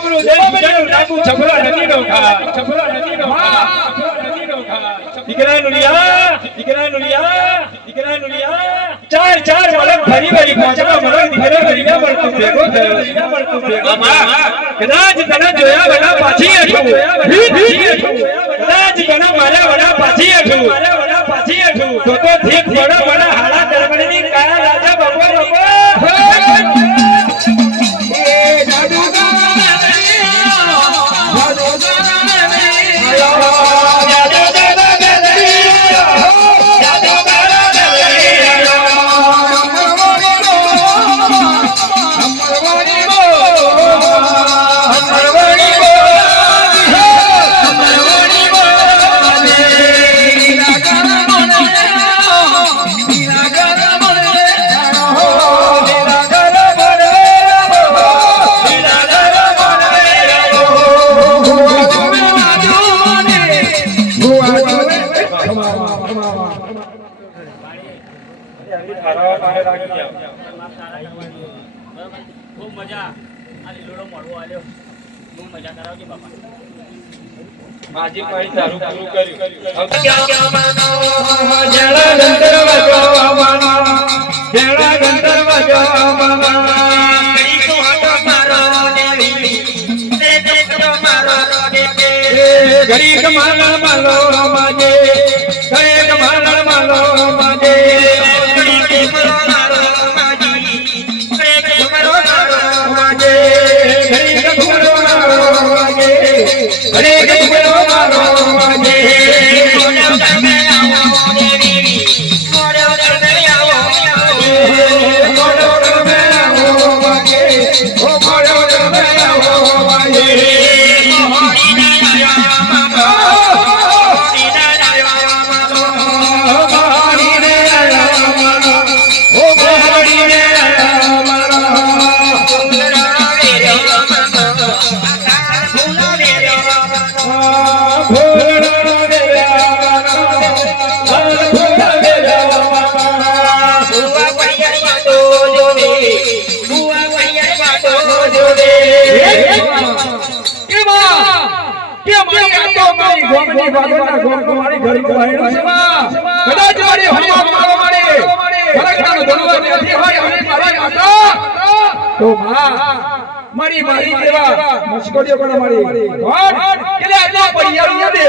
દેવામનું દેવામનું લાગુ છપરા નદીનો ઘા છપરા નદીનો ઘા દીકરા નુલિયા ચાર મલક ફરી પાંચમા મલક દીકરા નુલિયા મળતું ભેગો થયો કદાચ તને જોયા વડા પાછી હઠું કદાચ તને માર્યા વડા પાછી હઠું તો ધીક વડા વડા હાડા દરબારની કાયા રાજા બાપો ખૂબ મજા આ લીલોડો મળવો આલ્યો ખૂબ મજા કરાવજો બાપા માજી ભાઈ સારું પૂરું કર્યું જેડા ગંધર્વ જોવાના જેડા ગંધર્વ જોવાના કડી તો હાટો મારો દેવી તે દેખો મારો દેવી ઘડી કમાલ માલો માજે ઘરે કમાલ માલો માજે ઘડી કમાલ માજી ઘરે કમાલ માજે ઘડી કમાલ માજે ઘરે કમાલ માજે મારી મારી દેવા મુશ્કેલીઓ પણ મારી એટલે આટલા પૈયા દે